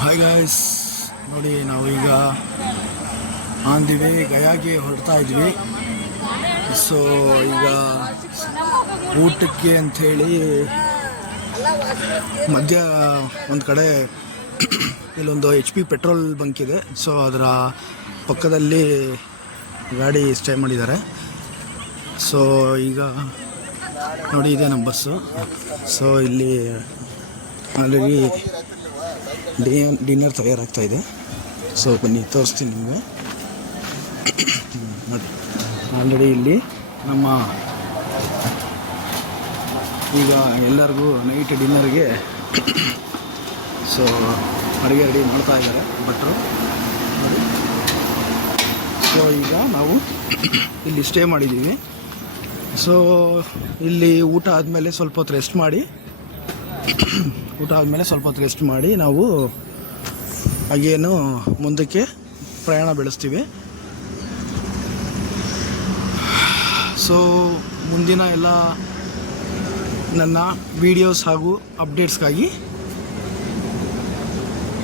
Hi guys, ನೋಡಿ ನಾವೀಗ on the way ಗಯಾಗೆ ಹೊರಡ್ತಾ ಇದ್ವಿ. ಸೊ ಈಗ ಊಟಕ್ಕೆ ಅಂಥೇಳಿ ಮಧ್ಯ ಒಂದು ಕಡೆ ಇಲ್ಲೊಂದು HP ಪೆಟ್ರೋಲ್ ಬಂಕ್ ಇದೆ. ಸೊ ಅದರ ಪಕ್ಕದಲ್ಲಿ ಗಾಡಿ ಸ್ಟೇ ಮಾಡಿದ್ದಾರೆ. ಸೊ ಈಗ ನೋಡಿ ಇದೆ ನಮ್ಮ ಬಸ್ಸು. ಸೊ ಇಲ್ಲಿ ಆಲ್ರೆಡಿ ಡಿನ್ನರ್ ತಯಾರಾಗ್ತಾ ಇದೆ. ಸೊ ಬನ್ನಿ ತೋರಿಸ್ತೀನಿ ನಿಮಗೆ. ನೋಡಿ ಆಲ್ರೆಡಿ ಇಲ್ಲಿ ನಮ್ಮ ಈಗ ಎಲ್ಲರಿಗೂ ನೈಟ್ ಡಿನ್ನರ್ಗೆ ಸೊ ಅಡುಗೆ ರೆಡಿ ಮಾಡ್ತಾ ಇದ್ದಾರೆ ಭಟ್ರು. ನೋಡಿ, ಸೊ ಈಗ ನಾವು ಇಲ್ಲಿ ಸ್ಟೇ ಮಾಡಿದ್ದೀವಿ. ಸೊ ಇಲ್ಲಿ ಊಟ ಆದಮೇಲೆ ಸ್ವಲ್ಪ ಹೊತ್ತು ರೆಸ್ಟ್ ಮಾಡಿ ನಾವು ಹಾಗೇನು ಮುಂದಕ್ಕೆ ಪ್ರಯಾಣ ಬೆಳೆಸ್ತೀವಿ. ಸೊ ಮುಂದಿನ ಎಲ್ಲ ನನ್ನ ವೀಡಿಯೋಸ್ ಹಾಗೂ ಅಪ್ಡೇಟ್ಸ್ಗಾಗಿ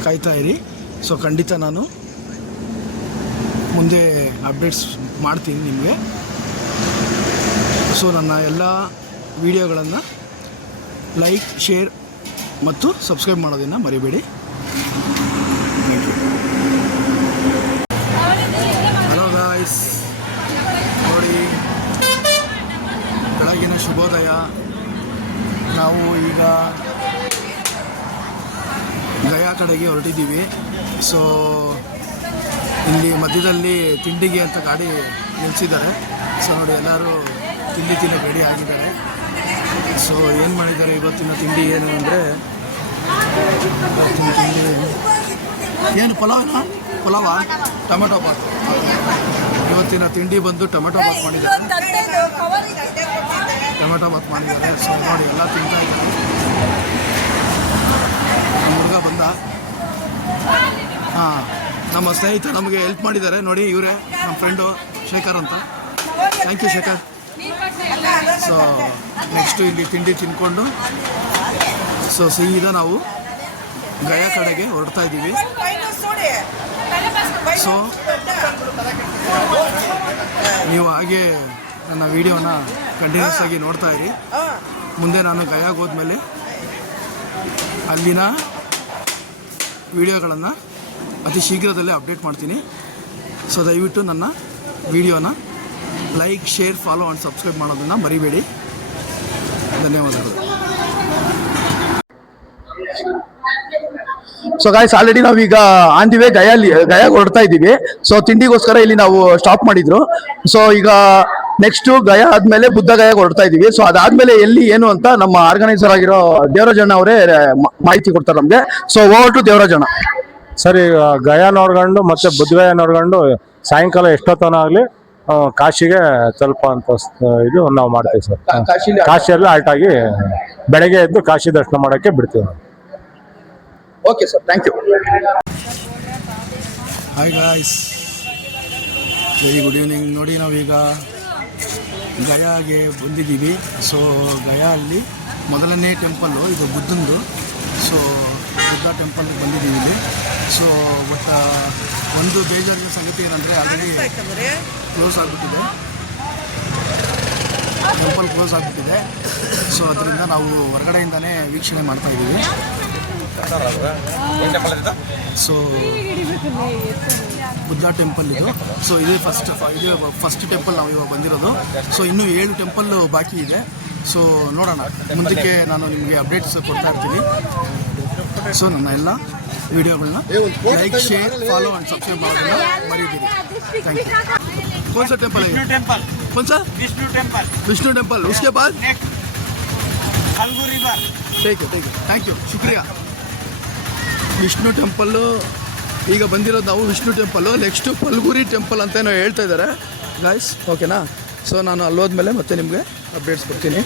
ಕಾಯ್ತಾ ಇರಿ. ಸೊ ಖಂಡಿತ ನಾನು ಮುಂದೆ ಅಪ್ಡೇಟ್ಸ್ ಮಾಡ್ತೀನಿ ನಿಮಗೆ. ಸೊ ನನ್ನ ಎಲ್ಲ ವಿಡಿಯೋಗಳನ್ನು ಲೈಕ್, ಶೇರ್ ಮತ್ತು ಸಬ್ಸ್ಕ್ರೈಬ್ ಮಾಡೋದನ್ನು ಮರಿಬೇಡಿ. ಹಲೋ ಗಾಯ್ಸ್, ನೋಡಿ ಬೆಳಗಿನ ಶುಭೋದಯ. ನಾವು ಈಗ ಗಯಾ ಕಡೆಗೆ ಹೊರಟಿದ್ದೀವಿ. ಸೊ ಇಲ್ಲಿ ಮಧ್ಯದಲ್ಲಿ ತಿಂಡಿಗೆ ಅಂತ ಗಾಡಿ ನಿಲ್ಲಿಸಿದ್ದಾರೆ. ಸೊ ನೋಡಿ ಎಲ್ಲರೂ ತಿಂಡಿ ತಿನ್ನೋಕೆ ರೆಡಿ ಆಗಿದ್ದಾರೆ. ಸೊ ಏನು ಮಾಡಿದ್ದಾರೆ ಇವತ್ತಿನ ತಿಂಡಿ ಏನು ಅಂದರೆ, ಏನು ಪಲಾವ ಟೊಮೆಟೊ ಬಾತ್. ಇವತ್ತಿನ ತಿಂಡಿ ಬಂದು ಟೊಮೆಟೊ ಬಾತ್ ಮಾಡಿದ್ದಾರೆ. ಸೊ ನೋಡಿ ಎಲ್ಲ ತಿಂತಾ ಇದ್ದಾರೆ. ನಮ್ಮ ಹುಡುಗ ಬಂದ. ನಮ್ಮ ಸ್ನೇಹಿತ ನಮಗೆ ಹೆಲ್ಪ್ ಮಾಡಿದ್ದಾರೆ. ನೋಡಿ ಇವರೇ ನಮ್ಮ ಫ್ರೆಂಡು ಶೇಖರ್ ಅಂತ. Thank you Shekhar. So next ಇಲ್ಲಿ ತಿಂಡಿ ತಿನ್ಕೊಂಡು ಸೊ ಸೀದಾ ನಾವು ಗಯಾ ಕಡೆಗೆ ಹೊರಡ್ತಾ ಇದ್ದೀವಿ. ಸೊ ನೀವು ಹಾಗೆ ನನ್ನ ವಿಡಿಯೋನ ಕಂಟಿನ್ಯೂಸ್ ಆಗಿ ನೋಡ್ತಾ ಇರಿ. ಮುಂದೆ ನಾನು ಗಯಾಗೆ ಹೋದ್ಮೇಲೆ ಅಲ್ಲಿನ ವಿಡಿಯೋಗಳನ್ನು ಅತಿ ಶೀಘ್ರದಲ್ಲೇ ಅಪ್ಡೇಟ್ ಮಾಡ್ತೀನಿ. ಸೊ ದಯವಿಟ್ಟು ನನ್ನ ವಿಡಿಯೋನ like, share, follow and subscribe ಮಾಡೋದನ್ನು ಮರಿಬೇಡಿ. ಧನ್ಯವಾದಗಳು. ಸೊ ಗಾಯ್ಸ್, ಆಲ್ರೆಡಿ ನಾವೀಗ ಆನ್ ದಿ ವೇ ಗಯಾಗೆ ಹೊರಡ್ತಾ ಇದ್ದೀವಿ. ಸೊ ತಿಂಡಿಗೋಸ್ಕರ ಇಲ್ಲಿ ನಾವು ಸ್ಟಾಪ್ ಮಾಡಿದ್ರು. ಸೊ ಈಗ ನೆಕ್ಸ್ಟು ಗಯಾ ಆದಮೇಲೆ ಬುದ್ಧ ಗಯಾಗೆ ಹೊರಡ್ತಾ ಇದ್ದೀವಿ. ಸೊ ಅದಾದಮೇಲೆ ಎಲ್ಲಿ ಏನು ಅಂತ ನಮ್ಮ ಆರ್ಗನೈಸರ್ ಆಗಿರೋ ದೇವರಾಜಣ್ಣ ಅವರೇ ಮಾಹಿತಿ ಕೊಡ್ತಾರೆ ನಮಗೆ. So over to Devarajanna. Sir, ಈಗ ಗಯಾ ನೋಡ್ಕೊಂಡು ಮತ್ತೆ ಬುದ್ಧಗಯಾ ನೋಡ್ಕೊಂಡು ಸಾಯಂಕಾಲ ಎಷ್ಟೊತ್ತನ ಆಗಲಿ ಕಾಶಿಗೆ ಸ್ವಲ್ಪ ಅಂತ ಇದು ನಾವು ಮಾಡ್ತೀವಿ ಸರ್. ಕಾಶಿಯಲ್ಲಿ ಆಲ್ಟ್ ಆಗಿ ಬೆಳಗ್ಗೆ ಎದ್ದು ಕಾಶಿ ದರ್ಶನ ಮಾಡೋಕ್ಕೆ ಬಿಡ್ತೀವಿ. Okay sir, thank you. Hi guys, very good evening. ನೋಡಿ ನಾವೀಗ ಗಯಾಗೆ ಬಂದಿದ್ದೀವಿ. ಸೊ ಗಯಾ ಅಲ್ಲಿ ಮೊದಲನೇ ಟೆಂಪಲ್ಲು ಇದು ಬುದ್ಧಂದು. ಸೊ ಬುದ್ಧ ಟೆಂಪಲ್ಗೆ ಬಂದಿದ್ದೀವಿ ಇಲ್ಲಿ. ಸೊ ಬಟ್ ಒಂದು ಬೇಜಾರಿನ ಸಂಗತಿ ಏನಂದರೆ ಆಲ್ರೆಡಿ ಕ್ಲೋಸ್ ಆಗಿಬಿಟ್ಟಿದೆ, ಟೆಂಪಲ್ ಕ್ಲೋಸ್ ಆಗಿಬಿಟ್ಟಿದೆ. ಸೊ ಅದರಿಂದ ನಾವು ಹೊರಗಡೆಯಿಂದನೇ ವೀಕ್ಷಣೆ ಮಾಡ್ತಾ ಇದ್ದೀವಿ. ಸೊ ಬುದ್ಧ ಟೆಂಪಲ್ ಇದು. ಸೊ ಇದೇ ಫಸ್ಟ್ ಟೆಂಪಲ್ ನಾವು ಇವಾಗ ಬಂದಿರೋದು. ಸೊ ಇನ್ನೂ 7 ಟೆಂಪಲ್ ಬಾಕಿ ಇದೆ. ಸೊ ನೋಡೋಣ, ಮುಂದಕ್ಕೆ ನಾನು ನಿಮಗೆ ಅಪ್ಡೇಟ್ಸ್ ಕೊಡ್ತಾ ಇರ್ತೀನಿ. ಸೊ ನನ್ನ ಎಲ್ಲ ವಿಡಿಯೋಗಳನ್ನ like, share, follow and subscribe ಮಾಡೋದನ್ನ ಮರಿಬೇಡಿ. Thank you. कौन सा टेम्पल है? कौन सा? विष्णु टेम्पल. उसके बाद फल्गु रिवर. ठीक है, थैंक यू, शुक्रिया. ವಿಷ್ಣು ಟೆಂಪಲ್ಲು ಈಗ ಬಂದಿರೋದು ನಾವು. ವಿಷ್ಣು ಟೆಂಪಲ್ಲು ನೆಕ್ಸ್ಟು ಫಲ್ಗುರಿ ಟೆಂಪಲ್ ಅಂತ ಏನೋ ಹೇಳ್ತಾ ಇದ್ದಾರೆ ಗಾಯ್ಸ್. ಓಕೆನಾ? ಸೊ ನಾನು ಅಲ್ಲೋದ್ಮೇಲೆ ಮತ್ತೆ ನಿಮಗೆ ಅಪ್ಡೇಟ್ಸ್ ಕೊಡ್ತೀನಿ.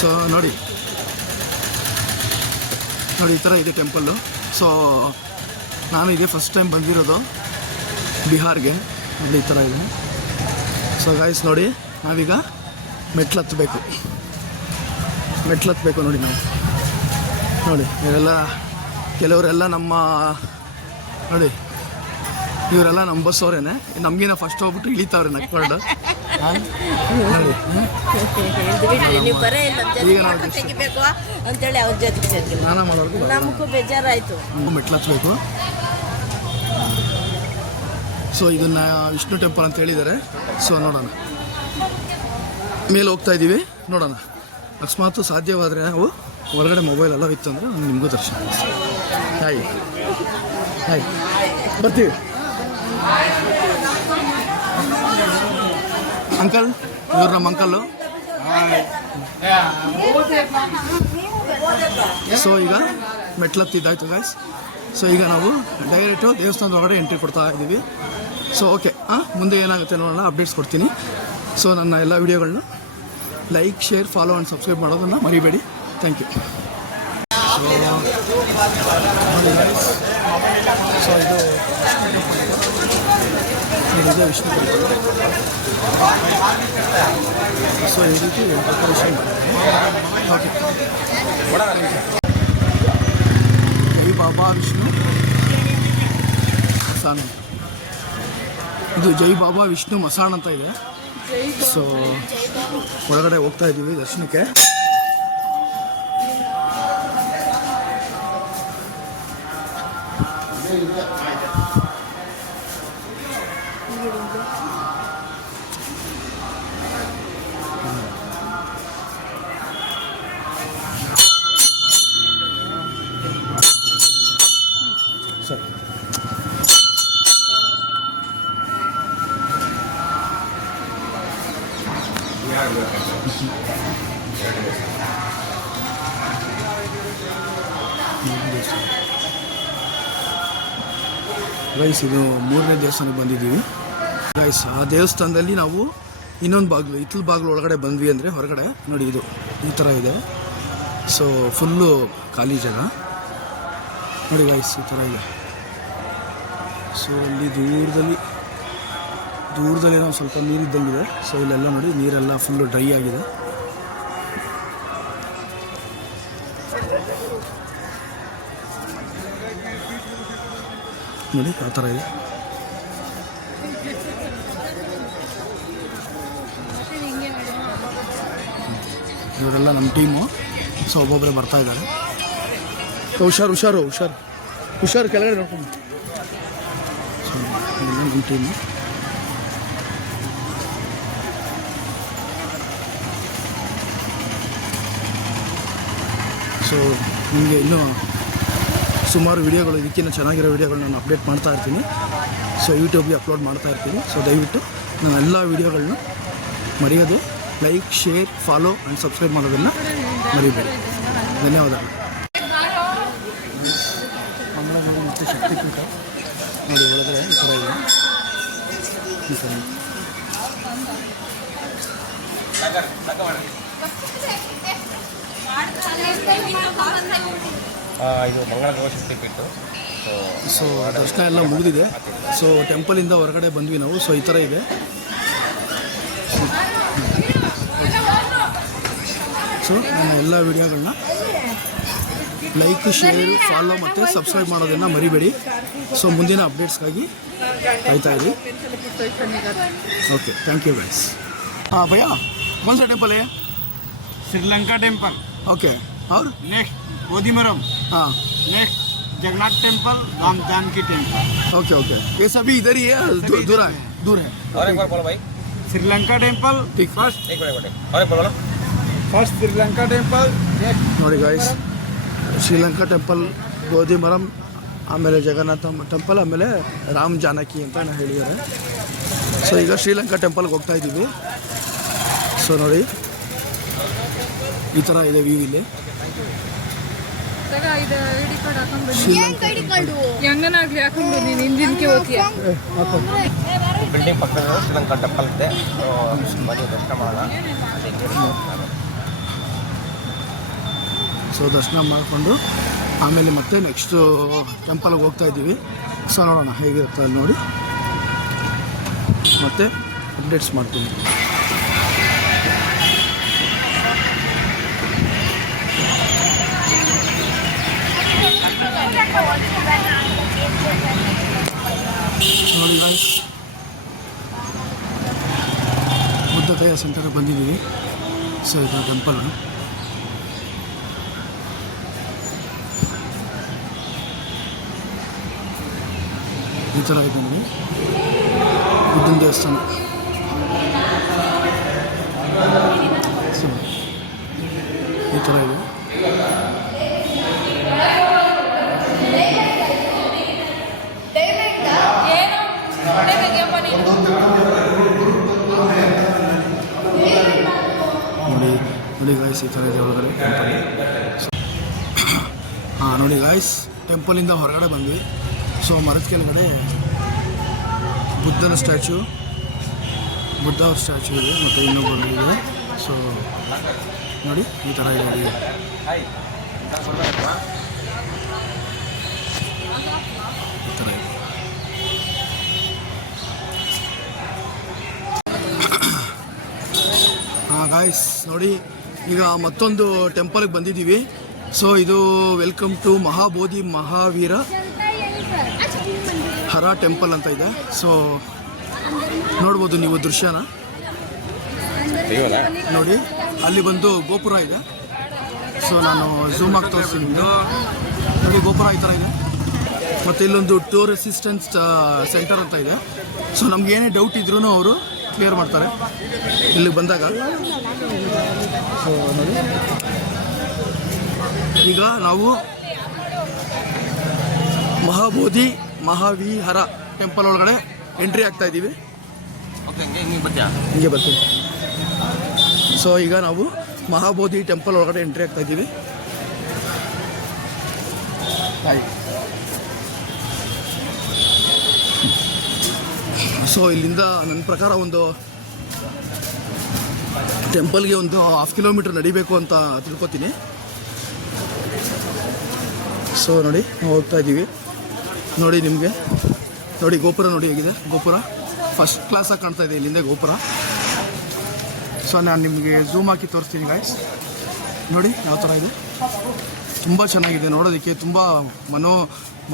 ಸೊ ನೋಡಿ ಈ ಥರ ಇದೆ ಟೆಂಪಲ್ಲು. ಸೊ ನಾನು ಇದೇ ಫಸ್ಟ್ ಟೈಮ್ ಬಂದಿರೋದು ಬಿಹಾರ್ಗೆ. ನೋಡಿ ಈ ಥರ ಇದೆ. ಸೊ ಗಾಯ್ಸ್ ನೋಡಿ, ನಾವೀಗ ಮೆಟ್ಲು ಹತ್ತಬೇಕು ನೋಡಿ ನಾವು. ನೋಡಿ ಇವರೆಲ್ಲ ಕೆಲವರೆಲ್ಲ ನಮ್ಮ ನೋಡಿ ಇವರೆಲ್ಲ ನಮ್ಮ ಬಸ್ ಅವರೇನೆ, ನಮಗಿನ ಫಸ್ಟ್ ಹೋಗ್ಬಿಟ್ಟು ಇಳಿತಾವ್ರೆ ನಕ್ಕೊಂಡು. ನೀವು ಬರೇ ಇಲ್ಲ ಈಗ ನಾವು ತೆಗಿಬೇಕು ಅಂತೇಳಿ ಅವ್ರ ಜೊತೆಗೆ ಸೇರ್ತಿಲ್ಲ. ಸ್ನಾನ ಮಾಡೋದು ನಮಗೂ ಬೇಜಾರಾಯಿತು. ಮೆಟ್ಲು ಹತ್ಬೇಕು. ಸೊ ಇದನ್ನ ವಿಷ್ಣು ಟೆಂಪಲ್ ಅಂತ ಹೇಳಿದ್ದಾರೆ. ಸೊ ನೋಡೋಣ, ಮೇಲೆ ಹೋಗ್ತಾ ಇದ್ದೀವಿ, ನೋಡೋಣ. ಅಕಸ್ಮಾತ್ ಸಾಧ್ಯವಾದರೆ ನಾವು ಹೊರಗಡೆ ಮೊಬೈಲ್ ಎಲ್ಲ ಇತ್ತು ಅಂದರೆ ನಿಮಗೂ ದರ್ಶನ. ಹಾಯ್ ಹಾಯ್, ಬರ್ತೀವಿ ಅಂಕಲ್. ಇವ್ರು ನಮ್ಮ ಅಂಕಲ್ಲು. ಸೊ ಈಗ ಮೆಟ್ಲತ್ತಿದ್ದಾಯ್ತು ಗಾಯ್ಸ್. ಸೊ ಈಗ ನಾವು ಡೈರೆಕ್ಟು ದೇವಸ್ಥಾನದ ಒಳಗಡೆ ಎಂಟ್ರಿ ಕೊಡ್ತಾ ಇದ್ದೀವಿ. ಸೊ ಓಕೆ, ಮುಂದೆ ಏನಾಗುತ್ತೆ ನೋಡೋಣ, ಅಪ್ಡೇಟ್ಸ್ ಕೊಡ್ತೀನಿ. ಸೊ ನನ್ನ ಎಲ್ಲ ವೀಡಿಯೋಗಳನ್ನ like, share, follow and subscribe ಮಾಡೋದನ್ನು ಮರಿಬೇಡಿ. Thank you. ಸೊ ಇದು ವಿಷ್ಣು ಟೆಂಪಲ್. ಸೊ ಈ ರೀತಿ ಡೆಕೋರೇಷನ್ ಓಕೆ. ಜೈ ಬಾಬಾ ವಿಷ್ಣು ಮಸಾಣ, ಇದು ಜೈ ಬಾಬಾ ವಿಷ್ಣು ಮಸಾಣ ಅಂತ ಇದೆ. ಸೊ ಒಳಗಡೆ ಹೋಗ್ತಾ ಇದ್ದೀವಿ ದರ್ಶನಕ್ಕೆ. ಸರಿ, ಗೈಸ್ ಇದು 3ನೇ ದೇವಸ್ಥಾನಕ್ಕೆ ಬಂದಿದ್ದೀವಿ ಗೈಸ್. ಆ ದೇವಸ್ಥಾನದಲ್ಲಿ ನಾವು ಇನ್ನೊಂದು ಬಾಗಿಲು, ಹಿತ್ತಲ ಬಾಗಿಲು ಒಳಗಡೆ ಬಂದ್ವಿ ಅಂದರೆ ಹೊರಗಡೆ ನೋಡಿ ಇದು ಈ ಥರ ಇದೆ. ಸೊ ಫುಲ್ಲು ಖಾಲಿ ಜಾಗ ನೋಡಿ ಗೈಸ್, ಈ ಥರ ಇದೆ. ಸೊ ಅಲ್ಲಿ ದೂರದಲ್ಲಿ ನಾವು ಸ್ವಲ್ಪ ನೀರಿದ್ದಂಗಿದೆ. ಸೊ ಇಲ್ಲೆಲ್ಲ ನೋಡಿ ನೀರೆಲ್ಲ ಫುಲ್ಲು ಡ್ರೈ ಆಗಿದೆ. ನೋಡಿ ಆ ಥರ ಇದೆ. ಇವರೆಲ್ಲ ನಮ್ಮ ಟೀಮು. ಸೊ ಒಬ್ಬೊಬ್ಬರೇ ಬರ್ತಾ ಇದ್ದಾರೆ. ಹುಷಾರು ಕೆಳಗಡೆ ನೋಡ್ಕೊಂಡು. ಸೊ ಇದೆಲ್ಲ ನಮ್ಮ ಟೀಮು. ಸೊ ನಿಮಗೆ ಇನ್ನೂ ಸುಮಾರು ವಿಡಿಯೋಗಳು, ಇದಕ್ಕಿಂತ ಚೆನ್ನಾಗಿರೋ ವಿಡಿಯೋಗಳು ನಾನು ಅಪ್ಡೇಟ್ ಮಾಡ್ತಾ ಇರ್ತೀನಿ. ಸೊ ಯೂಟ್ಯೂಬ್ಗೆ ಅಪ್ಲೋಡ್ ಮಾಡ್ತಾ ಇರ್ತೀನಿ. ಸೊ ದಯವಿಟ್ಟು ನಾನು ಎಲ್ಲ ವಿಡಿಯೋಗಳನ್ನ ಮರೆಯೋದು like, share, follow and subscribe ಮಾಡೋದನ್ನು ಮರಿಬೇಡಿ. ಧನ್ಯವಾದಗಳು. ಮತ್ತು ಶಕ್ತಿಪೀಠ ನೋಡಿ ಒಳಗಡೆ ಈ ಥರ ಇದೆ. ಈ ಥರ ಇದು ಮಂಗಳಗೌರ ಶಕ್ತಿಪೀಠ. ಸೊ ದರ್ಶನ ಎಲ್ಲ ಮುಗಿದಿದೆ. ಸೊ ಟೆಂಪಲಿಂದ ಹೊರಗಡೆ ಬಂದ್ವಿ ನಾವು. ಸೊ ಈ ಥರ ಇದೆ. ಸೊ ನನ್ನ ಎಲ್ಲ ವಿಡಿಯೋಗಳನ್ನ ಲೈಕ್, ಶೇರ್, ಫಾಲೋ ಮತ್ತು ಸಬ್ಸ್ಕ್ರೈಬ್ ಮಾಡೋದನ್ನು ಮರಿಬೇಡಿ. ಸೊ ಮುಂದಿನ ಅಪ್ಡೇಟ್ಸ್ಗಾಗಿ ಕಾಯ್ತಾ ಇರಿ. Okay, thank you guys. हाँ भैया, कौन सा टेम्पल है? श्रीलंका टेम्पल। ओके, और नेक्स्ट बोधिमरम। हाँ next Jagannath temple, Ram Janaki temple. Okay okay, ये सभी इधर ही है, दूर है, दूर है। और एक बार बोलो भाई। श्रीलंका टेम्पल ठीक, फर्स्ट। एक मिनट और एक बोलो ना। फर्स्ट श्रीलंका टेम्पल, नेक्स्ट ನೋಡಿ ಗಾಯ್ಸ್, ಶ್ರೀಲಂಕಾ ಟೆಂಪಲ್, ಬೋಧಿಮರಂ, ಆಮೇಲೆ ಜಗನ್ನಾಥ ಟೆಂಪಲ್, ಆಮೇಲೆ ರಾಮ್ ಜಾನಕಿ ಅಂತ ಹೇಳಿದ್ದಾರೆ. ಸೊ ಈಗ ಶ್ರೀಲಂಕಾ ಟೆಂಪಲ್ಗೆ ಹೋಗ್ತಾ ಇದ್ದೀವಿ. ಸೊ ನೋಡಿ ಈ ಥರ ಇದೆ ವ್ಯೂ ಇಲ್ಲಿ. ಹೆಂಗನಾಗ್ಲಿ ಹಾಕೊಂಡು ನೀನು ಹಿಂದಿನಕ್ಕೆ ಹೋಗ್ತೀಯ. ಬಿಲ್ಡಿಂಗ್ ಪಕ್ಕದಲ್ಲಿ ಶ್ರೀಲಂಕಾ ಟೆಂಪಲ್ ಇದೆ, ಬನ್ನಿ ದರ್ಶನ ಮಾಡೋಣ. ಸೊ ದರ್ಶನ ಮಾಡಿಕೊಂಡು ಆಮೇಲೆ ಮತ್ತೆ ನೆಕ್ಸ್ಟು ಟೆಂಪಲ್ಗೆ ಹೋಗ್ತಾ ಇದ್ದೀವಿ. ಸೊ ನೋಡೋಣ ಹೇಗಿರುತ್ತೆ ಅಲ್ಲಿ ನೋಡಿ, ಮತ್ತೆ ಅಪ್ಡೇಟ್ಸ್ ಮಾಡ್ತೀನಿ. ನೋಡಿ guys, ಬುದ್ಧಗಯಾ ಸೆಂಟರ್ಗೆ ಬಂದಿದ್ದೀವಿ. ಸೊ ಇದು ಟೆಂಪಲ್ ಈ ಥರ ಇದೆ ನೋಡಿ, ಬುದ್ಧನ ದೇವಸ್ಥಾನ. ಸೊ ಈ ಥರ ಇದೆ. ನೋಡಿ ಗಾಯ್ಸ್, ಈ ಥರ ಇದೆ ಒಳಗಡೆ ಟೆಂಪಲ್. ಹಾಂ ನೋಡಿ ಗಾಯ್ಸ್, ಟೆಂಪಲಿಂದ ಹೊರಗಡೆ ಬಂದ್ವಿ. ಸೊ ಮರದ ಕೆಳಗಡೆ ಬುದ್ಧನ ಸ್ಟ್ಯಾಚು, ಬುದ್ಧ ಅವ್ರ ಸ್ಟ್ಯಾಚು ಇದೆ, ಮತ್ತು ಇನ್ನೊಬ್ಬರು ಇದೆ. ಸೊ ನೋಡಿ ಈ ಥರ ಇದೆ ನೋಡಿ. ಈ ಥರ ಇದೆ. ಹಾಂ ಗಾಯ್ಸ್ ನೋಡಿ, ಈಗ ಮತ್ತೊಂದು ಟೆಂಪಲ್ಗೆ ಬಂದಿದ್ದೀವಿ. ಸೊ ಇದು ವೆಲ್ಕಮ್ ಟು ಮಹಾಬೋಧಿ ಮಹಾವೀರ ಹರ ಟೆಂಪಲ್ ಅಂತ ಇದೆ. ಸೊ ನೋಡ್ಬೋದು ನೀವು ದೃಶ್ಯನ ನೋಡಿ, ಅಲ್ಲಿ ಬಂದು ಗೋಪುರ ಇದೆ. ಸೊ ನಾನು ಝೂಮ್ ಆಗಿ ತೋರಿಸ್ತೀನಿ ನೋಡಿ, ಗೋಪುರ ಈ ಥರ ಇದೆ. ಮತ್ತು ಇಲ್ಲೊಂದು ಟೂರ್ ಅಸಿಸ್ಟೆನ್ಸ್ ಸೆಂಟರ್ ಅಂತ ಇದೆ. ಸೊ ನಮ್ಗೆ ಏನೇ ಡೌಟ್ ಇದ್ರೂ ಅವರು ಕ್ಲಿಯರ್ ಮಾಡ್ತಾರೆ ಇಲ್ಲಿಗೆ ಬಂದಾಗ. ಸೊ ನೋಡಿ, ಈಗ ನಾವು ಮಹಾಬೋಧಿ ಮಹಾವಿಹಾರ ಟೆಂಪಲ್ ಒಳಗಡೆ ಎಂಟ್ರಿ ಆಗ್ತಾ ಇದ್ದೀವಿ. ಹಿಂಗೆ ಬರ್ತೀವಿ. ಸೊ ಈಗ ನಾವು ಮಹಾಬೋಧಿ ಟೆಂಪಲ್ ಒಳಗಡೆ ಎಂಟ್ರಿ ಆಗ್ತಾ ಇದ್ದೀವಿ. ಸೊ ಇಲ್ಲಿಂದ ನನ್ನ ಪ್ರಕಾರ ಒಂದು ಟೆಂಪಲ್ಗೆ ಒಂದು 1/2 ಕಿಲೋಮೀಟರ್ ನಡಿಬೇಕು ಅಂತ ತಿಳ್ಕೊತೀನಿ. ಸೊ ನೋಡಿ ನಾವು ಹೋಗ್ತಾ ಇದ್ದೀವಿ. ನೋಡಿ ನಿಮಗೆ ನೋಡಿ ಗೋಪುರ ನೋಡಿ ಹೇಗಿದೆ. ಗೋಪುರ ಫಸ್ಟ್ ಕ್ಲಾಸಾಗಿ ಕಾಣ್ತಾ ಇದೆ ಇಲ್ಲಿಂದ ಗೋಪುರ. ಸೊ ನಾನು ನಿಮಗೆ ಝೂಮ್ ಹಾಕಿ ತೋರಿಸ್ತೀನಿ ಗಾಯ್ಸ್. ನೋಡಿ ಯಾವ ಥರ ಇದೆ, ತುಂಬ ಚೆನ್ನಾಗಿದೆ ನೋಡೋದಕ್ಕೆ, ತುಂಬ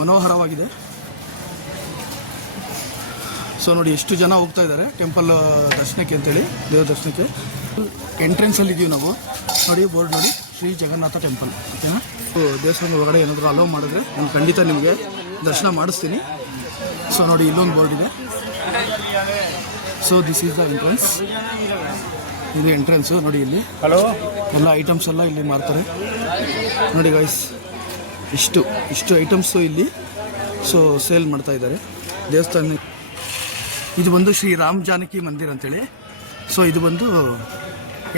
ಮನೋಹರವಾಗಿದೆ. ಸೊ ನೋಡಿ ಎಷ್ಟು ಜನ ಹೋಗ್ತಾ ಇದ್ದಾರೆ ಟೆಂಪಲ್ ದರ್ಶನಕ್ಕೆ ಅಂತೇಳಿ, ದೇವ್ರ ದರ್ಶನಕ್ಕೆ. ಎಂಟ್ರೆನ್ಸಲ್ಲಿ ಇದ್ದೀವಿ ನಾವು. ನೋಡಿ ಬೋರ್ಡ್ ನೋಡಿ, ಶ್ರೀ ಜಗನ್ನಾಥ ಟೆಂಪಲ್. ಓಕೆನಾ? ದೇವಸ್ಥಾನದ ಒಳಗಡೆ ಏನಾದರೂ ಅಲೋ ಮಾಡಿದ್ರೆ ನಾನು ಖಂಡಿತ ನಿಮಗೆ ದರ್ಶನ ಮಾಡಿಸ್ತೀನಿ. ಸೊ ನೋಡಿ ಇಲ್ಲೊಂದು ಬೋರ್ಡ್ ಇದೆ. So this is the entrance. ಇದು ಎಂಟ್ರೆನ್ಸು ನೋಡಿ. ಇಲ್ಲಿ ಎಲ್ಲ ಐಟಮ್ಸ್ ಎಲ್ಲ ಇಲ್ಲಿ ಮಾರ್ತಾರೆ ನೋಡಿ ಗೈಸ್. ಇಷ್ಟು ಐಟಮ್ಸು ಇಲ್ಲಿ ಸೊ ಸೇಲ್ ಮಾಡ್ತಾ ಇದ್ದಾರೆ ದೇವಸ್ಥಾನ. ಇದು ಬಂದು ಶ್ರೀ ರಾಮ್ ಜಾನಕಿ ಮಂದಿರ್ ಅಂತೇಳಿ. ಸೊ ಇದು ಬಂದು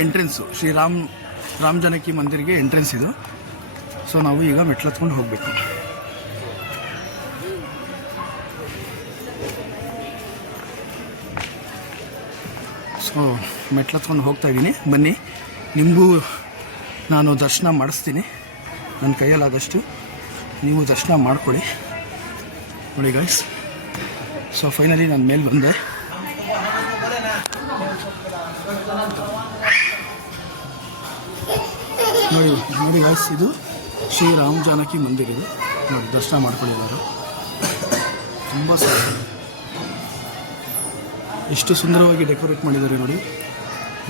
ಎಂಟ್ರೆನ್ಸು, ಶ್ರೀ ರಾಮ್ ಜಾನಕಿ ಮಂದಿರ್ಗೆ ಎಂಟ್ರೆನ್ಸ್ ಇದು. ಸೊ ನಾವು ಈಗ ಮೆಟ್ಲತ್ಕೊಂಡು ಹೋಗಬೇಕು. ಸೊ ಮೆಟ್ಲತ್ಕೊಂಡು ಹೋಗ್ತಾ ಇದ್ದೀನಿ, ಬನ್ನಿ ನಿಮಗೂ ನಾನು ದರ್ಶನ ಮಾಡಿಸ್ತೀನಿ ನನ್ನ ಕೈಯಲ್ಲಾದಷ್ಟು. ನೀವು ದರ್ಶನ ಮಾಡ್ಕೊಳ್ಳಿ ನೋಡಿ ಗೈಸ್. ಸೊ ಫೈನಲಿ ನಾನು ಮೇಲೆ ಬಂದೆ. ನೋಡಿ ಗಾಯ್ಸ್, ಇದು ಶ್ರೀ ರಾಮ್ ಜಾನಕಿ ಮಂದಿರ್. ಇದು ನೋಡಿ ದರ್ಶನ ಮಾಡ್ಕೊಂಡಿದ್ದಾರೆ. ತುಂಬ ಎಷ್ಟು ಸುಂದರವಾಗಿ ಡೆಕೋರೇಟ್ ಮಾಡಿದ್ದಾರೆ ನೋಡಿ,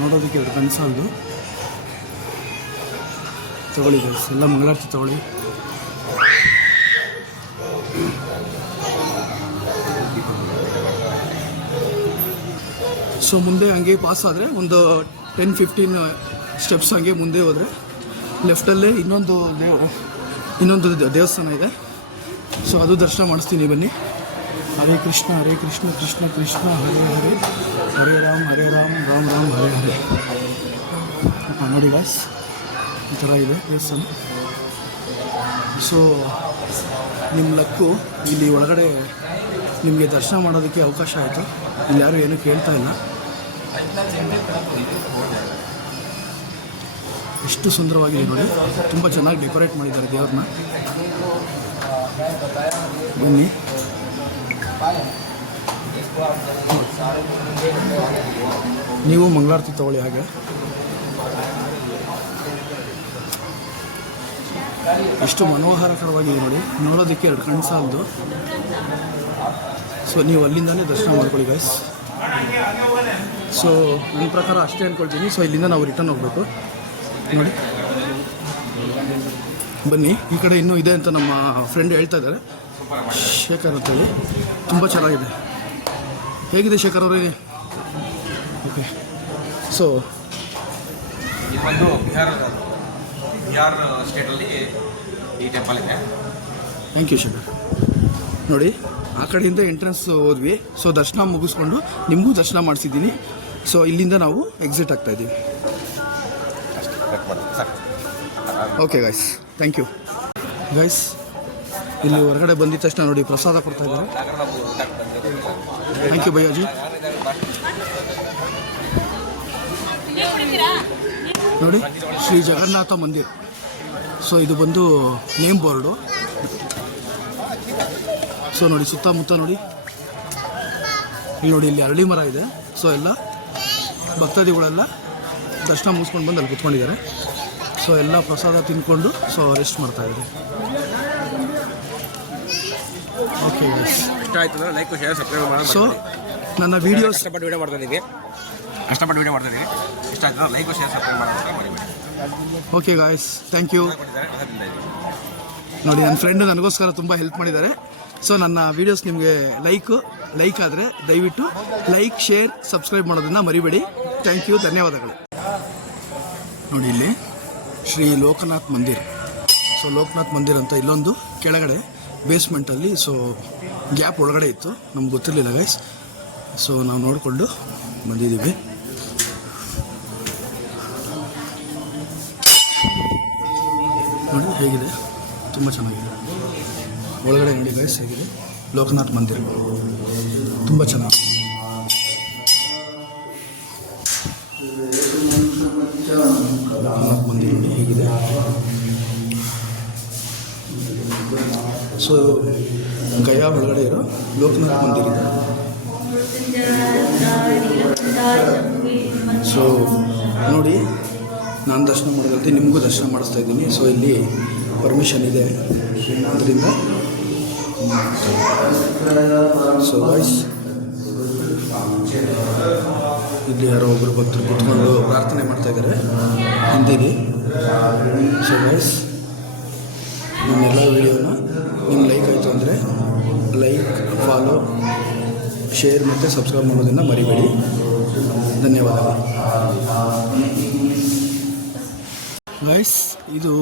ನೋಡೋದಕ್ಕೆ ಎರಡು ಕನಸಲ್ದು. ತಗೊಳ್ಳಿ ಗೈಸ್, ಎಲ್ಲ ಮಂಗಳಾರತಿ ತಗೊಳ್ಳಿ. ಸೊ ಮುಂದೆ ಹಂಗೆ ಪಾಸ್ ಆದರೆ ಒಂದು 10-15 ಸ್ಟೆಪ್ಸ್ ಹಂಗೆ ಮುಂದೆ ಹೋದರೆ ಲೆಫ್ಟಲ್ಲೇ ಇನ್ನೊಂದು ದೇವಸ್ಥಾನ ಇದೆ. ಸೊ ಅದು ದರ್ಶನ ಮಾಡಿಸ್ತೀನಿ ಬನ್ನಿ. ಹರೇ ಕೃಷ್ಣ ಕೃಷ್ಣ ಕೃಷ್ಣ ಹರೇ ಹರೇ, ಹರೇ ರಾಮ್ ರಾಮ್ ರಾಮ್ ಹರೇ ಹರೇ. ನೋಡಿ ಗಾಯ್ಸ್, ಈ ಥರ ಇದೆ ದೇವಸ್ಥಾನ. ಸೊ ನಿಮ್ಮ ಲಕ್ಕು, ಇಲ್ಲಿ ಒಳಗಡೆ ನಿಮಗೆ ದರ್ಶನ ಮಾಡೋದಕ್ಕೆ ಅವಕಾಶ ಆಯಿತು. ಇಲ್ಲಿ ಯಾರು ಏನೂ ಕೇಳ್ತಾ ಇಲ್ಲ. ಎಷ್ಟು ಸುಂದರವಾಗಿದೆ ನೋಡಿ, ತುಂಬ ಚೆನ್ನಾಗಿ ಡೆಕೋರೇಟ್ ಮಾಡಿದ್ದಾರೆ ದೇವ್ರನ್ನ. ಬನ್ನಿ. ನೀವು ಮಂಗಳಾರತಿ ತಗೊಳ್ಳಿ ಹಾಗೆ. ಎಷ್ಟು ಮನೋಹರಕರವಾಗಿದೆ ನೋಡಿ, ನೋಡೋದಕ್ಕೆ ಎರಡು ಕಣ್ಣು ಸಾಲದು. ಸೊ ನೀವು ಅಲ್ಲಿಂದಲೇ ದರ್ಶನ ಮಾಡ್ಕೊಳ್ಳಿ ಗೈಸ್. ಸೊ ನನ್ನ ಪ್ರಕಾರ ಅಷ್ಟೇ ಅಂದ್ಕೊಳ್ತೀನಿ. ಸೊ ಇಲ್ಲಿಂದ ನಾವು ರಿಟರ್ನ್ ಹೋಗಬೇಕು ನೋಡಿ. ಬನ್ನಿ, ಈ ಕಡೆ ಇನ್ನೂ ಇದೆ ಅಂತ ನಮ್ಮ ಫ್ರೆಂಡ್ ಹೇಳ್ತಾ ಇದ್ದಾರೆ, ಶೇಖರ್ ಅಂತೇಳಿ. ತುಂಬ ಚೆನ್ನಾಗಿದೆ. ಹೇಗಿದೆ ಶೇಖರ್ ಅವರೇ? ಓಕೆ. ಸೊ ಇದು ಒಂದು ಬಿಹಾರ್ ಸ್ಟೇಟಲ್ಲಿ ಈ ಟೆಂಪಲ್ ಇದೆ. Thank you Shekhar. ನೋಡಿ, ಆ ಕಡೆಯಿಂದ ಎಂಟ್ರೆನ್ಸ್ ಹೋದ್ವಿ. ಸೊ ದರ್ಶನ ಮುಗಿಸ್ಕೊಂಡು ನಿಮಗೂ ದರ್ಶನ ಮಾಡಿಸಿದ್ದೀನಿ. ಸೊ ಇಲ್ಲಿಂದ ನಾವು ಎಕ್ಸಿಟ್ ಆಗ್ತಾ ಇದ್ದೀವಿ. Okay guys, thank you guys. ಇಲ್ಲಿ ಹೊರಗಡೆ ಬಂದಿದ ತಕ್ಷಣ ನೋಡಿ ಪ್ರಸಾದ ಕೊಡ್ತಾ ಇದ್ದಾರೆ. ಥ್ಯಾಂಕ್ ಯು ಭಯ್ಯಾಜಿ. ನೋಡಿ, ಶ್ರೀ ಜಗನ್ನಾಥ ಮಂದಿರ್. ಸೊ ಇದು ಬಂದು ನೇಮ್ ಬೋರ್ಡು. ಸೊ ನೋಡಿ ಸುತ್ತಮುತ್ತ ನೋಡಿ, ಇಲ್ಲಿ ನೋಡಿ, ಇಲ್ಲಿ ಅರಳಿ ಮರ ಇದೆ. ಸೊ ಎಲ್ಲ ಭಕ್ತಾದಿಗಳೆಲ್ಲ ದರ್ಶನ ಮುಗಿಸ್ಕೊಂಡು ಬಂದು ಅಲ್ಲಿ ಕುತ್ಕೊಂಡಿದ್ದಾರೆ. ಸೊ ಎಲ್ಲ ಪ್ರಸಾದ ತಿಂದ್ಕೊಂಡು ಸೊ ರೆಸ್ಟ್ ಮಾಡ್ತಾ ಇದ್ದಾರೆ. ಓಕೆ ಗೈಸ್, ಇಷ್ಟ ಆಯ್ತು ಅಂದರೆ ಲೈಕ್ ಶೇರ್ ಸಬ್ಸ್ಕ್ರೈಬ್ ಮಾಡೋದು. ಸೊ ನನ್ನ ವೀಡಿಯೋಸ್ ಕಷ್ಟಪಟ್ಟು ವೀಡಿಯೋ ಮಾಡ್ತಾ ಇದ್ದೀವಿ. ಇಷ್ಟ ಆಯ್ತು ಅಂದರೆ ಲೈಕ್ ಶೇರ್ ಸಬ್ಸ್ಕ್ರೈಬ್ ಮಾಡೋದು ಮರಿಬೇಡಿ. Okay guys, thank you. ನೋಡಿ, ನನ್ನ ಫ್ರೆಂಡು ನನಗೋಸ್ಕರ ತುಂಬ ಹೆಲ್ಪ್ ಮಾಡಿದ್ದಾರೆ. ಸೊ ನನ್ನ ವೀಡಿಯೋಸ್ ನಿಮಗೆ ಲೈಕ್ ಆದರೆ ದಯವಿಟ್ಟು ಲೈಕ್, ಶೇರ್, ಸಬ್ಸ್ಕ್ರೈಬ್ ಮಾಡೋದನ್ನು ಮರಿಬೇಡಿ. ಥ್ಯಾಂಕ್ ಯು, ಧನ್ಯವಾದಗಳು. ನೋಡಿ, ಇಲ್ಲಿ ಶ್ರೀ ಲೋಕನಾಥ್ ಮಂದಿರ್. ಸೊ ಲೋಕನಾಥ್ ಮಂದಿರ್ ಅಂತ ಇಲ್ಲೊಂದು ಕೆಳಗಡೆ ಬೇಸ್ಮೆಂಟಲ್ಲಿ ಸೊ ಗ್ಯಾಪ್ ಒಳಗಡೆ ಇತ್ತು, ನಮ್ಗೆ ಗೊತ್ತಿರಲಿಲ್ಲ ಗೈಸ್. ಸೊ ನಾವು ನೋಡಿಕೊಂಡು ಬಂದಿದ್ದೀವಿ. ನೋಡಿ ಹೇಗಿದೆ, ತುಂಬ ಚೆನ್ನಾಗಿದೆ. ಒಳಗಡೆ ನೋಡಿ ಗೈಸ್ ಹೇಗಿದೆ ಲೋಕನಾಥ್ ಮಂದಿರ್, ತುಂಬ ಚೆನ್ನಾಗಿ. ಲೋಕನಾಥ್ ಮಂದಿರ್ ನೋಡಿ ಹೇಗಿದೆ. ಸೊ ಗಯಾ ಒಳಗಡೆ ಇರೋ ಲೋಕನಾಥ್ ಮಂದಿರ್ ಇದೆ. ಸೊ ನೋಡಿ, ನಾನು ದರ್ಶನ ಮಾಡೋದಂತೆ ನಿಮಗೂ ದರ್ಶನ ಮಾಡಿಸ್ತಾ ಇದ್ದೀನಿ. ಸೊ ಇಲ್ಲಿ ಪರ್ಮಿಷನ್ ಇದೆ ಅದರಿಂದ. ಸೊ ಗೈಸ್, ಇಲ್ಲಿ ಯಾರೋ ಒಬ್ಬರು ಭಕ್ತರು ಕೂತ್ಕೊಂಡು ಪ್ರಾರ್ಥನೆ ಮಾಡ್ತಾ ಇದ್ದಾರೆ ಹಿಂದಿಲಿ. ಸೊ ಗೈಸ್, ನನ್ನೆಲ್ಲ ವಿಡಿಯೋನ ನಿಮ್ಗೆ ಲೈಕ್ ಆಯಿತು ಅಂದರೆ ಲೈಕ್, ಫಾಲೋ, ಶೇರ್ ಮತ್ತು ಸಬ್ಸ್ಕ್ರೈಬ್ ಮಾಡೋದನ್ನು ಮರಿಬೇಡಿ. ಧನ್ಯವಾದಗಳು ಗೈಸ್. ಇದು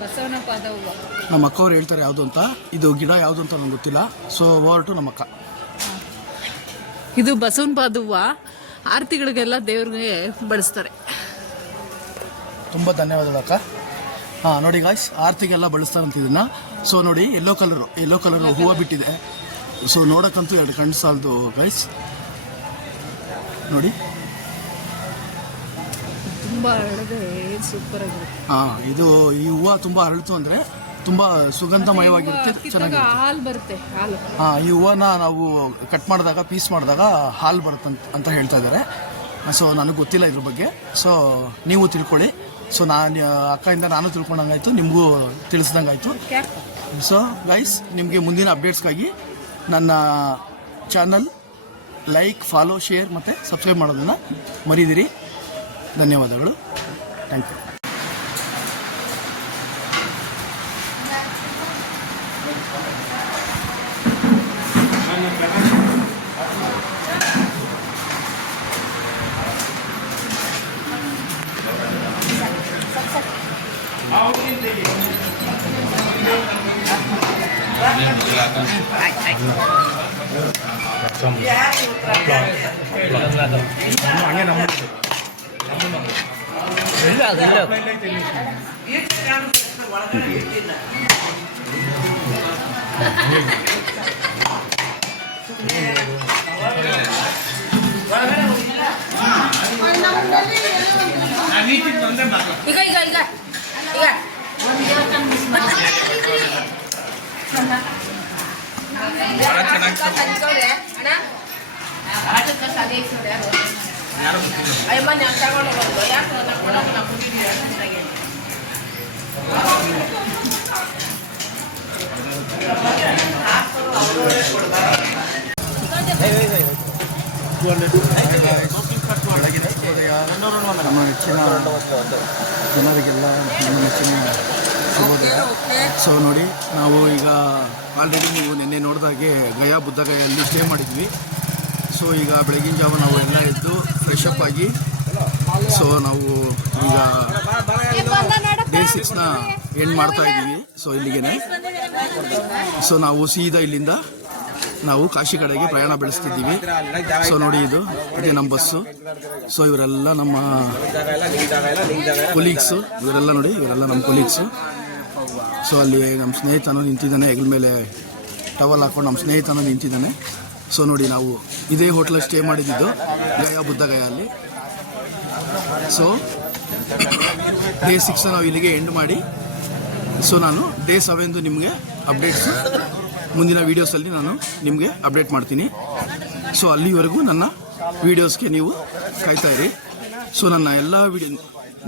ಬಸವನ ಪಾದ ಹೂವು. ನಮ್ಮ ಅಕ್ಕವ್ರು ಹೇಳ್ತಾರೆ ಯಾವುದು ಅಂತ. ಇದು ಗಿಡ ಯಾವುದು ಅಂತ ನನಗೆ ಗೊತ್ತಿಲ್ಲ. ಸೊ ಹೊರಟು ನಮ್ಮ ಅಕ್ಕ. ಇದು ಬಸವನ ಪಾದ ಹೂವು. ಆರತಿಗಳಿಗೆಲ್ಲ ದೇವ್ರಿಗೆ ಬಳಸ್ತಾರೆ. ತುಂಬ ಧನ್ಯವಾದಗಳು ಅಕ್ಕ. ಹಾಂ ನೋಡಿ ಗಾಯ್ಸ್, ಆರತಿಗೆಲ್ಲ ಬಳಸ್ತಾರಂತ ಇದನ್ನು. ಸೊ ನೋಡಿ, ಯೆಲ್ಲೋ ಕಲರು ಹೂವು ಬಿಟ್ಟಿದೆ. ಸೊ ನೋಡೋಕ್ಕಂತೂ ಎರಡು ಕಣ್ಣು ಸಾಲದು ಗೈಸ್. ನೋಡಿ, ತುಂಬ ಅರಳಿದ್ರೆ ಸೂಪರ್ ಆಗಿರುತ್ತೆ. ಹಾಂ, ಇದು ಈ ಹೂವು ತುಂಬ ಅರಳಿತು ಅಂದರೆ ತುಂಬ ಸುಗಂಧಮಯವಾಗಿರುತ್ತೆ, ಚೆನ್ನಾಗಿ ಹಾಲು ಬರುತ್ತೆ. ಹಾಲು, ಹಾಂ, ಈ ಹೂವನ್ನ ನಾವು ಕಟ್ ಮಾಡಿದಾಗ, ಪೀಸ್ ಮಾಡಿದಾಗ ಹಾಲು ಬರುತ್ತೆ ಅಂತ ಹೇಳ್ತಾ ಇದ್ದಾರೆ. ಸೊ ನನಗೆ ಗೊತ್ತಿಲ್ಲ ಇದ್ರ ಬಗ್ಗೆ. ಸೊ ನೀವು ತಿಳ್ಕೊಳ್ಳಿ. ಸೊ ಅಕ್ಕಯಿಂದ ನಾನು ತಿಳ್ಕೊಂಡಂಗಾಯ್ತು, ನಿಮಗೂ ತಿಳಿಸ್ದಂಗಾಯ್ತು. ಸೊ ಗೈಸ್, ನಿಮಗೆ ಮುಂದಿನ ಅಪ್ಡೇಟ್ಸ್ಗಾಗಿ ನನ್ನ ಚಾನಲ್ ಲೈಕ್, ಫಾಲೋ, ಶೇರ್ ಮತ್ತು ಸಬ್ಸ್ಕ್ರೈಬ್ ಮಾಡೋದನ್ನು ಮರಿದಿರಿ. ಧನ್ಯವಾದಗಳು. Thank you. ಈಗ ಈಗ ಈಗ ಈಗ ನಮ್ಮ ನೆಚ್ಚಿನ ಜನರಿಗೆಲ್ಲ ನಮ್ಮ ನೆಚ್ಚಿನ ಶುಭೋದಯ. ಸೊ ನೋಡಿ, ನಾವು ಈಗ ಆಲ್ರೆಡಿ ನೀವು ನಿನ್ನೆ ನೋಡಿದಾಗೆ ಗಯಾ ಬುದ್ಧಗಯಲ್ಲಿ ಸ್ಟೇ ಮಾಡಿದ್ವಿ. ಸೊ ಈಗ ಬೆಳಗಿನ ಜಾವ ನಾವು ಎಲ್ಲ ಎದ್ದು ಫ್ರೆಶ್ ಅಪ್ ಆಗಿ ಸೊ ನಾವು ಈಗ ಡೇ 6ನ ಎಂಡ್ ಮಾಡ್ತಾ ಇದ್ದೀವಿ. ಸೊ ಇಲ್ಲಿಗೆ ಸೊ ನಾವು ಸೀದಾ ಇಲ್ಲಿಂದ ನಾವು ಕಾಶಿ ಕಡೆಗೆ ಪ್ರಯಾಣ ಬೆಳೆಸ್ತಿದ್ದೀವಿ. ಸೊ ನೋಡಿ, ಇದೇ ನಮ್ಮ ಬಸ್ಸು. ಸೊ ಇವರೆಲ್ಲ ನಮ್ಮ ಕೊಲೀಗ್ಸು, ಇವರೆಲ್ಲ ನೋಡಿ, ಇವರೆಲ್ಲ ನಮ್ಮ ಕೊಲೀಗ್ಸು. ಸೊ ಅಲ್ಲಿ ನಮ್ಮ ಸ್ನೇಹಿತನು ನಿಂತಿದ್ದಾನೆ, ಹೆಗಲ ಮೇಲೆ ಟವಲ್ ಹಾಕೊಂಡು ನಮ್ಮ ಸ್ನೇಹಿತನು ನಿಂತಿದ್ದಾನೆ. ಸೊ ನೋಡಿ, ನಾವು ಇದೇ ಹೋಟ್ಲಲ್ಲಿ ಸ್ಟೇ ಮಾಡಿದ್ದು ಗಯಾ ಬುದ್ಧಗಯಲ್ಲಿ. ಸೊ ಡೇ 6 ನಾವು ಇಲ್ಲಿಗೆ ಎಂಡ್ ಮಾಡಿ, ಸೊ ನಾನು ಡೇ 7 ನಿಮಗೆ ಅಪ್ಡೇಟ್ಸು ಮುಂದಿನ ವೀಡಿಯೋಸಲ್ಲಿ ನಾನು ನಿಮಗೆ ಅಪ್ಡೇಟ್ ಮಾಡ್ತೀನಿ. ಸೊ ಅಲ್ಲಿವರೆಗೂ ನನ್ನ ವೀಡಿಯೋಸ್ಗೆ ನೀವು ಕಾಯ್ತಾ ಇರಿ. ಸೊ ನನ್ನ ಎಲ್ಲ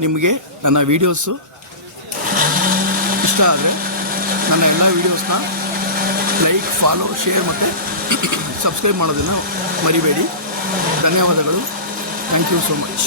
ನಿಮಗೆ ನನ್ನ ವೀಡಿಯೋಸು ಇಷ್ಟ ಆದರೆ ನನ್ನ ಎಲ್ಲ ವೀಡಿಯೋಸ್ನ ಲೈಕ್, ಫಾಲೋ, ಶೇರ್ ಮತ್ತು ಸಬ್ಸ್ಕ್ರೈಬ್ ಮಾಡೋದನ್ನು ಮರಿಬೇಡಿ. ಧನ್ಯವಾದಗಳು. Thank you so much.